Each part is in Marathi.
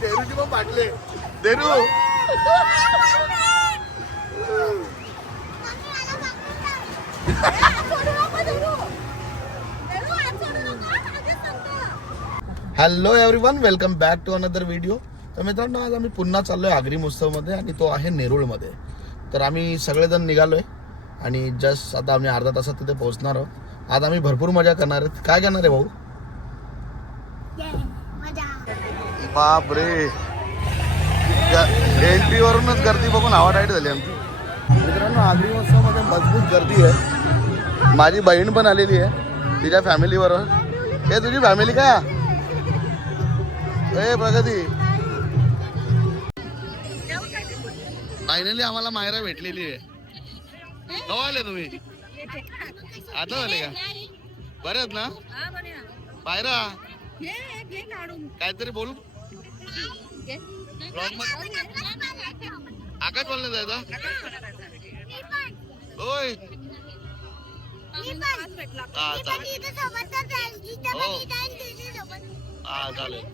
देरूची पण बाटले देरू. Hello everyone, welcome back to another video. तर मित्रांनो, आज आम्ही पुन्हा चाललोय आगरी महोत्सवमध्ये आणि तो आहे नेरूळमध्ये. तर आम्ही सगळेजण निघालोय आणि जस्ट आता आम्ही अर्धा तासात तिथे पोहोचणार आहोत. आज आम्ही भरपूर मजा करणार आहेत. काय करणार आहे भाऊ? बाप रे, एंट्री वरूनच गर्दी बघून हवा टाईट झाली आमची. मित्रांनो, आगरी महोत्सवमध्ये मजबूत गर्दी आहे. माझी बहीण पण आलेली आहे तिच्या फॅमिलीबरोबर. हे तुझी फॅमिली का? ए प्रगती, फायनली आम्हाला मायरा भेटलेली आहे. केव्हा आले तुम्ही? आता झाले का? बरे आहेत ना? मायरा काहीतरी बोलू. आकाश बोलण्यात जायचा होय. हा चालेल.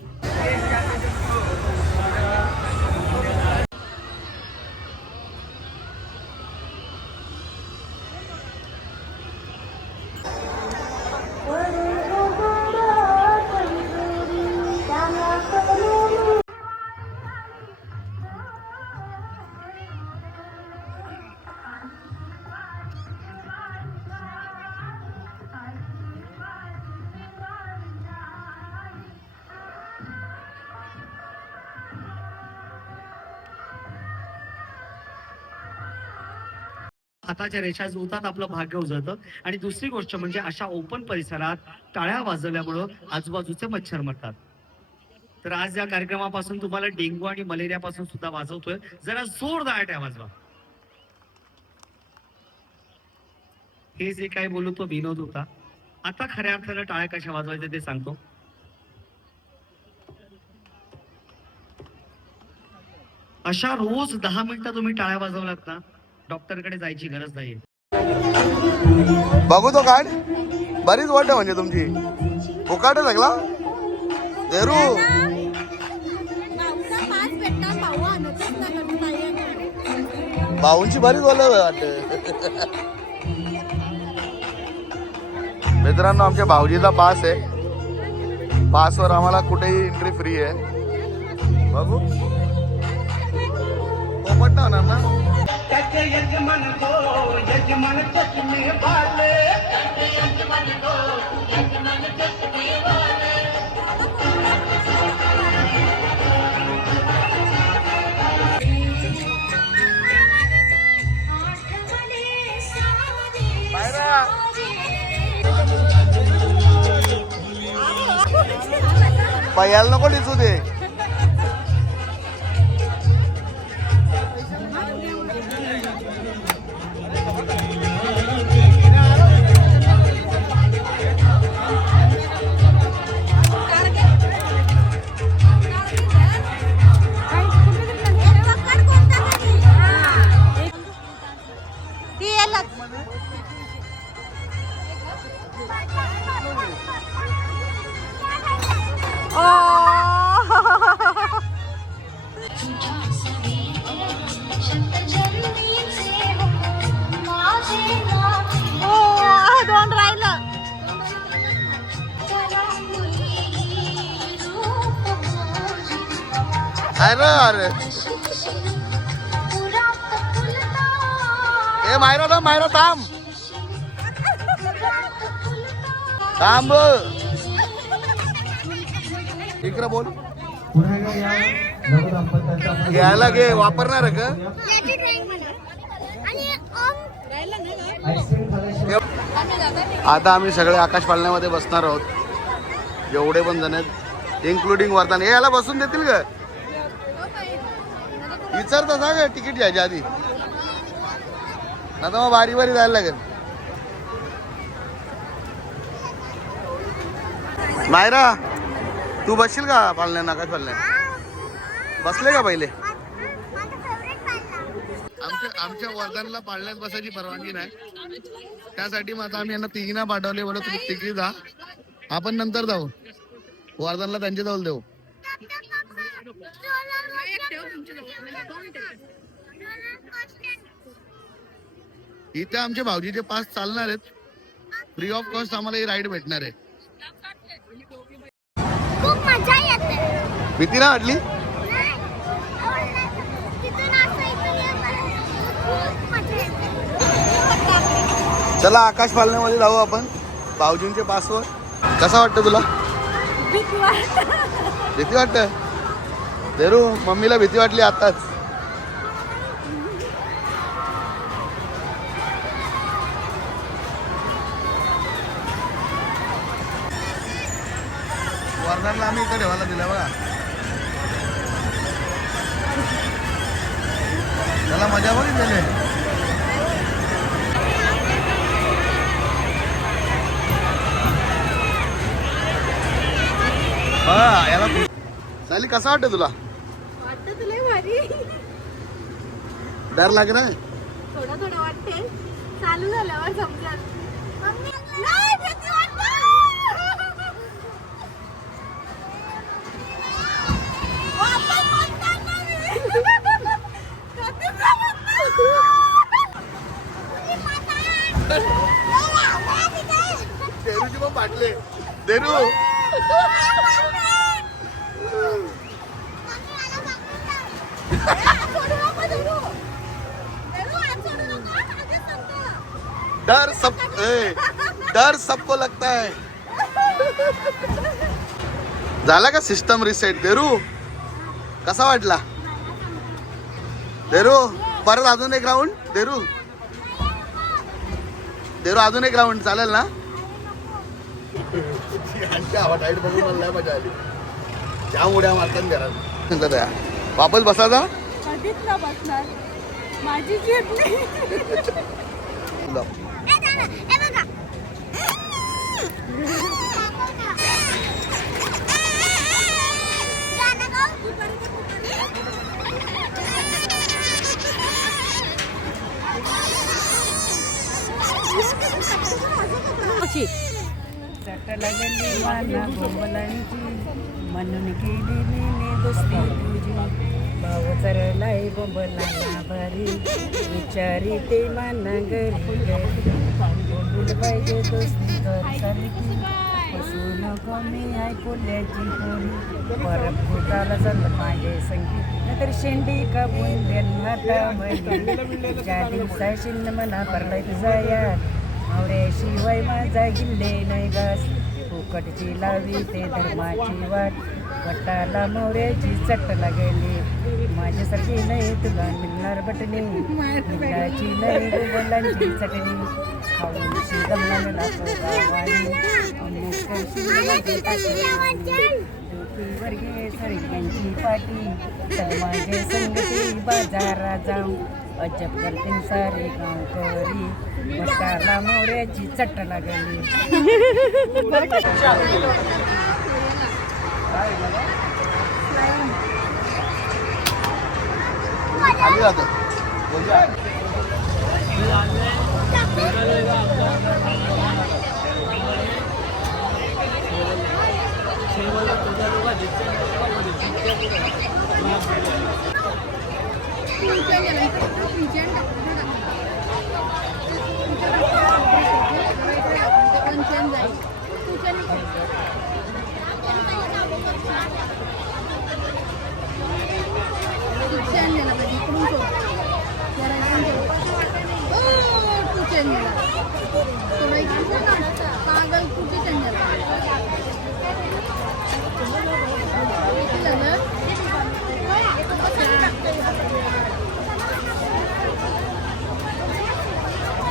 हाताच्या रेषा जुळतात, आपलं भाग्य उजळतं. आणि दुसरी गोष्ट म्हणजे अशा ओपन परिसरात टाळ्या वाजवल्यामुळं आजूबाजूचे मच्छर मरतात. तर आज या कार्यक्रमापासून तुम्हाला डेंग्यू आणि मलेरिया पासून सुद्धा वाचवतोय. जरा जोरदार टाळ्या वाजवा. हे जे काही बोलू तो विनोद होता. आता खऱ्या अर्थानं टाळ्या कशा वाजवायच्या ते सांगतो. अशा रोज 10 मिनिटं तुम्ही टाळ्या वाजवलात ना, डॉक्टरकडे जायची गरज नाही. बघू तो कार्ड. बरीच वाट म्हणजे तुमची फुकाट लागला. देरू भाऊंची बरीच बोल वाटत. मित्रांनो, आमच्या भाऊजीचा पास आहे. पासवर आम्हाला कुठेही एंट्री फ्री आहे. बघू पोपट ना होणार ना. यजमान को यजमान चश्मे वाले, यजमान को यजमान चश्मे वाले. पायाला नको दिसू दे. अरे ए मायरा थांब, मायरा थांब थांब. इकडे बोल. घ्यायला घे. वापरणार का? आता आम्ही सगळे आकाश पालण्यामध्ये बसणार आहोत. जेवढे पण जण आहेत, इन्क्लुडिंग वर्धन. हे याला बसून देतील का? विचारता का तिकीट घ्यायच्या आधी? आता मग बारी बारी जायला लागेल. मायरा, तू बसशील का पालण्यात? आकाश पालण्यात बसले का पहिले? आमच्या वर्धनला पाळण्यात बसायची परवानगी नाही. त्यासाठी मग आता आम्ही यांना तिघींना पाठवले. बोलत तुम्ही तिघी जा, आपण नंतर जाऊ. वर्धनला त्यांच्या जवळ देऊ. इथे आमचे भाऊजीचे पास चालणार आहेत. फ्री ऑफ कॉस्ट आम्हाला ही राईड भेटणार आहे. खूप मजा येते. भीती ना वाटली? चला आकाश पालण्यामध्ये जाऊ आपण भाऊजींचे पासवर. कसा वाटतं तुला? भीती वाटत? देरू मम्मीला भीती वाटली आताच. वर्धनला आम्ही इथं ठेवायला दिलं बघा. त्याला मजा बघितलेली. हा याला साली कसा वाटतं तुला? वाटतं तुला भारी. डर लाग रहा है? थोडं थोडं वाटते. चालू झाल्यावर समजेल. नाही, भीती वाटते. वापस म्हणतात ना मी. कधी जमत देरूची पण पाटले. देरू डर सबको लगता है. झाला का सिस्टम रिसेट? देरू कसा वाटला? देरू परत अजून एक राऊंड. देरू देरू अजून एक राऊंड चालेल ना? टाईट बघून मला मजा आली. ज्या उड्या मारतात घरात. वापस बसायचा? कधीच ना बसणार. माझी जीभ नाही. लागली माना बोंबलांची म्हणून केली मी दोस्ती तुझी. भाव चरलाय बोंबलाला भारी विचारी ते माना घरी घरी. बोंबल पाहिजे दोस्ती घर सारखी असू नको मी ऐकूल्याची पोरी. परत फुटाला चाललं माझे संगीत नाहीतर शेंडी का बुंदेल हातामध्ये. ज्या दिवसा शिन्न मना परलाय तुझा यार नवऱ्याशिवाय माझा गिल्ले नाही घास. फुकटची लावी ते धर्माची वाट कटाला मोऱ्याची चट लागली. माझ्यासारखी नाही तुला मिळणार बटणी मिठाची नाही गोबलांची चटणी. खाऊन शिजमला वर्गे सळक्यांची पाटी. तर माझे संगती बाजारा जाऊ अजब करते सारे गावकरी. मटाला मोऱ्याची चट लागली. खाली जातो.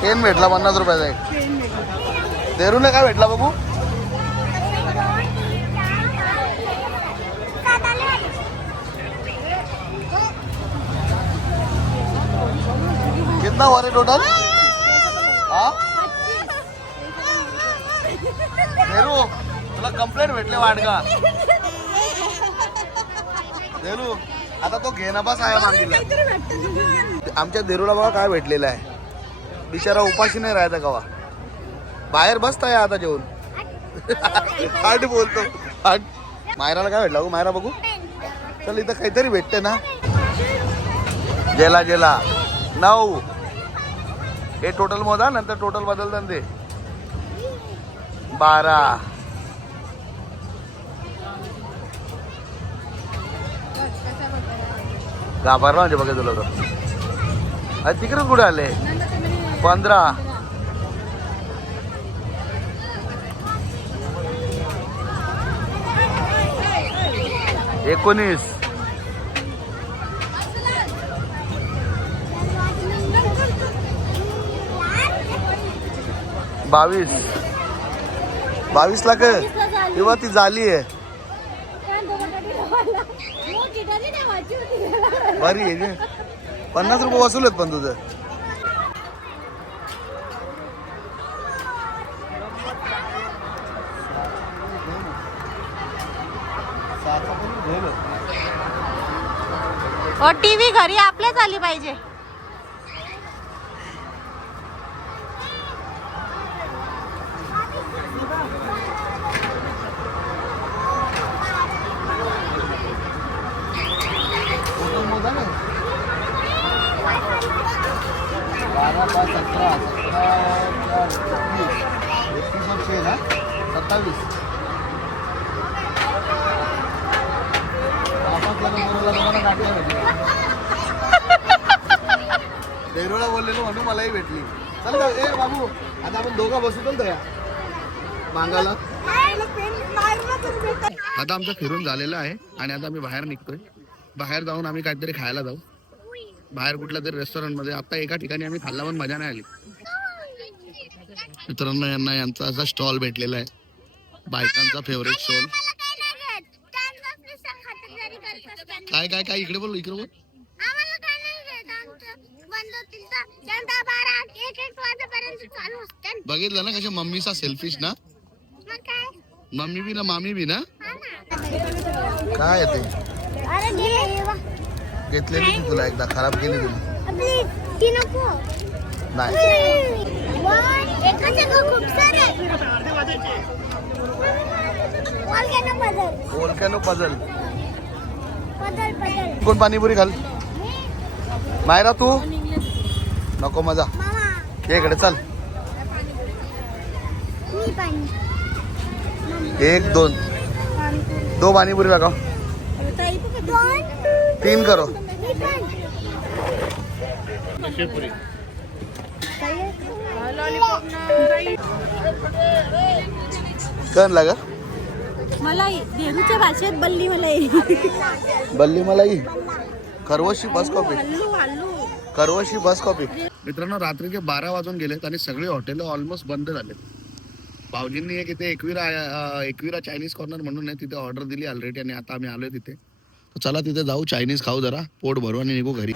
पेन भेटला 50 रुपयाचा एक. देरूला काय भेटला बघू? कितना हुआ रे टोटल? हाँ देरू तुला कंप्लेंट भेटले वाडगा. देरू आता तो घे ना बस आहे मागितला. आमच्या देरूला बघा काय भेटलेलं आहे. बिचारा उपाशी नाही राहायचा कवा. बाहेर बसताय आता जेवून. हट बोलतो हट. मायराला काय भेटला मायरा बघू चल इथं काहीतरी भेटते ना जेला जेला 9 हे टोटल मोजा नंतर टोटल बदलतात ते 12 घाबरला म्हणजे बघा तुला तो अरे तिकडेच कुठे आले 15 19 22 लाख तेव्हा ती झाली आहे बरी आहे 50 रुपये वसूल आहेत पण तुझं टीव्ही घरी आपल्याच आली पाहिजे. नेरूळला बोललेलो म्हणून मलाही भेटली. चल का ए बाबू आता आपण दोघं बसू चल त्या मांगाला. आता आमचं फिरून झालेलं आहे आणि आता आम्ही बाहेर निघतोय. बाहेर जाऊन आम्ही काहीतरी खायला जाऊ बाहेर कुठल्या तरी रेस्टॉरंट मध्ये. आता एका ठिकाणी आम्ही खाल्ला पण मजा नाही आली. मित्रांनो यांना यांचा असा स्टॉल भेटलेला आहे बायकांचा फेवरेट स्टॉल. काय काय काय इकडे बोल इकडे बोल. बघितलं ना कशा मम्मीचा सेल्फिश ना मम्मी बी ना मामी बी ना. काय आहे ते घेतलेली ती तुला एकदा खराब केली तुला नाही. ओळख्यानो पजल कोण पाणीपुरी खाल मायरा तू नको मजा इकडे चल. 1 2 पाणीपुरी लगाओ 3 करो. कण लागा मलाई देहूच्या भाषेत बल्ली मलाई. बल्ली मलाई खरवशी बस कॉपी हल्लू खरवशी बस कॉपी. मित्रांनो रात्रीचे 12 वाजून गेलेत आणि सगळे हॉटेल ऑलमोस्ट बंद झालेत. भाऊजींनी एक इथे एकविरा चायनीज कॉर्नर म्हणून आहे तिथे ऑर्डर दिली ऑलरेडी आणि आता आम्ही आलोय तिथे. तर चला तिथे जाऊ चायनीज खाऊ जरा पोट भरू आणि निघू घरी.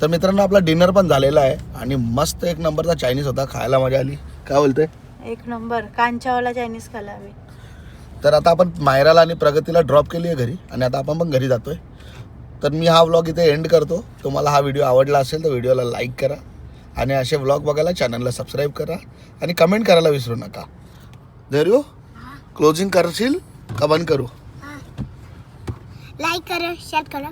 तर मित्रांनो आपला डिनर पण झालेला आहे आणि मस्त एक नंबरचा चायनीज होता खायला मजा आली. काय बोलते एक नंबर कांचावाला चायनीज खाला आम्ही. तर आता आपण मायराला आणि प्रगतीला ड्रॉप केली आहे घरी आणि आता आपण पण घरी जातोय. तर मी हा व्लॉग इथे एंड करतो. तुम्हाला हा व्हिडिओ आवडला असेल तर व्हिडिओला लाईक करा आणि असे व्लॉग बघायला चॅनलला सबस्क्राईब करा आणि कमेंट करायला विसरू नका. धैर्य क्लोजिंग करशील का बंद करू. लाईक करा शेअर करा.